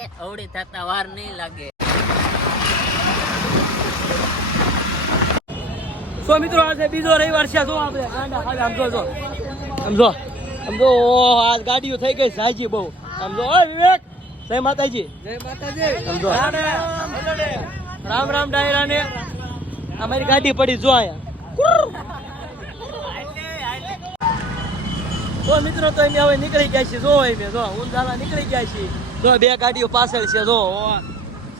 કે અવળી થતા વાર નહીં લાગે. તો મિત્રો આજે બીજો રવિવાર છે. જો આપણે ગાંડા ખાલી આમ જો સમજો આ ગાડીઓ થઈ ગઈ સાજી બહુ. સમજો ઓય વિવેક, જય માતાજી. જય માતાજી. સમજો રામ રામ ડાયરા ને અમારી ગાડી પડી જો આયા. તો મિત્રો તો અમે હવે નીકળી ગયા છીએ. જો અમે જો ઊંઝાલા નીકળી ગયા છીએ. જો બે ગાડીઓ પાછળ છે જો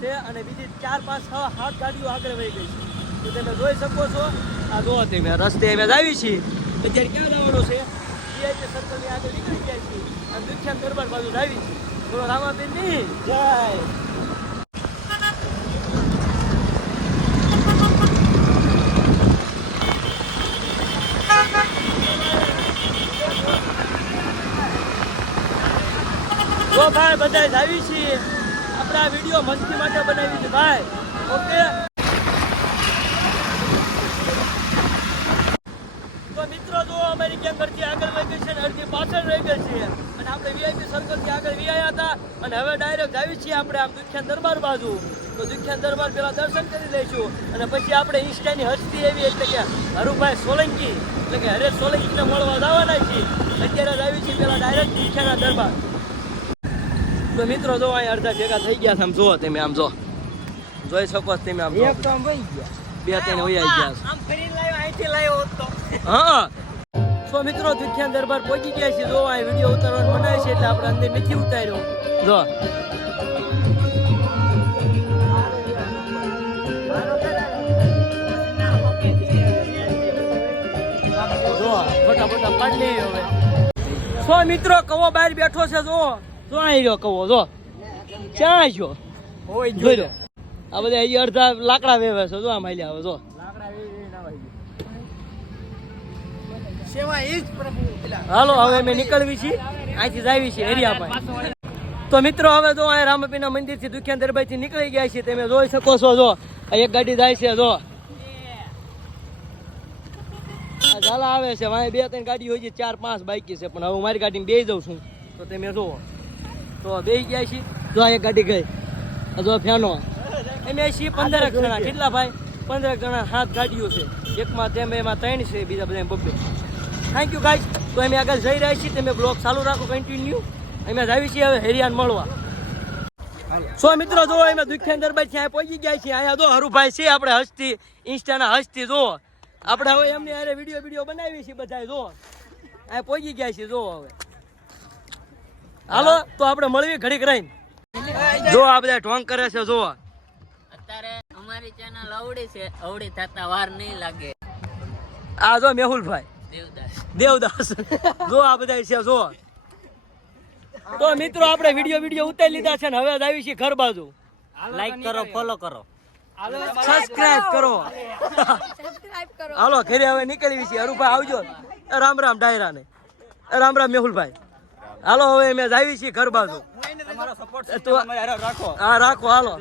છે અને બીજી 4 5 6 7 ગાડીઓ આગળ વહી ગઈ છે. તો તમે જોઈ શકો છો. આ જો તમે રસ્તે અમે આવી છીએ. અત્યારે ક્યાં જવાનું છે? વીઆઈપી સર્કલની આગળ નીકળી ગયા છીએ અને દુખ્યાન દરબાર બાજુ આવી છીએ. બોલો રામાબેન ની જય. તો ભાઈ બધા આવી છીએ. આપણે આ વિડીયો મસ્તી માટે બનાવી છે ભાઈ. ઓકે તો મિત્રો જો અમારી ગેંગ અડધી આગળ વહી ગઈ છે અને અડધી પાછળ રહી ગઈ છે. અને આપણે વીઆઈપી સર્કલથી આગળ વીઆયા હતા અને હવે ડાયરેક્ટ આવી છીએ આપણે આમ દુખ્યાન દરબાર બાજુ. તો દુખ્યાન દરબાર પેલા દર્શન કરી લઈશું અને પછી આપણે ઇન્સ્ટાની હસ્તી એવી એટલે કે હરુભાઈ સોલંકી એટલે કે હરેશ સોલંકીને મળવા જવાના છીએ. અત્યારે જ આવી છીએ પેલા ડાયરેક્ટ દુખ્યાના દરબાર. તો મિત્રો જો અહીં અડધા ભેગા થઈ ગયા છે. આમ જુઓ તમે, આમ જો જોઈ શકો તમે. આમ એક તો આમ વહી ગયા, બે ત્રણ વહી આવી ગયા. આમ ફરી લાવ્યો, અહીંથી લાવ્યો તો. હા તો મિત્રો દુખ્યાન દરબાર પહોંચી ગયા છે. જો અહીં વિડીયો ઉતારવાનું બનાવે છે એટલે આપણે અંદર નથી ઉતાર્યો. જો ફટાફટ પાડી લઈએ હવે. સો મિત્રો કવો બહાર બેઠો છે. જો અહીં રહ્યો કવો. જો ક્યાં છો? જોઈ લો આ બધા અહીં અડધા લાકડા વેવે છે. જો આમ હાલી આવે. જો હાલો હવે અમે નીકળવી છીએ અહીંથી જાવી છીએ એરિયા પાસે. તો મિત્રો હવે જો અહીં રામપીના મંદિરથી દુખ્યાન દરબારથી નીકળી ગયા છીએ. તમે જોઈ શકો છો. જો એક ગાડી જાય છે. જો ઝાલા આવે છે. વાંહે 2 3 ગાડી હોય છે, 4 5 બાઈકી છે. પણ હવે મારી ગાડીમાં બેસી જાઉં છું. તો તમે જુઓ તો બેસી ગયા છીએ. જો એક ગાડી ગઈ. જો ફેનો અમે છીએ 15 જણા. કેટલા ભાઈ? 15 જણા. 7 ગાડીઓ છે. એકમાં તેમ એમાં 3 છે, બીજા બધા 2. Thank you guys. તો અમે આગળ જઈ રહ્યા છીએ. તમે બ્લોગ ચાલુ રાખો કન્ટિન્યુ. અમે આવી છીએ હવે હેરિયાન મળવા. સો મિત્રો જો અમે દુખ્યાન દરબાર ત્યાં પહોંચી ગયા છીએ. અહીંયા જો હરુભાઈ છે આપણે હસ્તી, ઇન્સ્ટાના હસ્તી. જો આપણે હવે એમની હારે વિડીયો બનાવી છીએ બધા. જો અહીંયા પહોંચી ગયા છીએ. જો હવે હાલો તો આપણે મળવી ઘડીક રહીને. જો આ બધા ઢોંગ કરે છે. જો અત્યારે અમારી ચેનલ અવળી છે, અવળી થતા વાર નહીં લાગે. આ જો મેહુલભાઈ દેવદાસ. જો આ બધા છે. જો તો મિત્રો આપણે વિડીયો ઉતારી લીધા છે ને હવે આવી છીએ ઘર બાજુ. લાઈક કરો, ફોલો કરો, સબસ્ક્રાઇબ કરો. હાલો ઘરે હવે નીકળવી છીએ. હરુભાઈ આવજો. રામ રામ ડાયરા ને રામ રામ મેહુલભાઈ. હાલો હવે અમે આવી છીએ ઘર બાજુ. હા રાખો હાલો.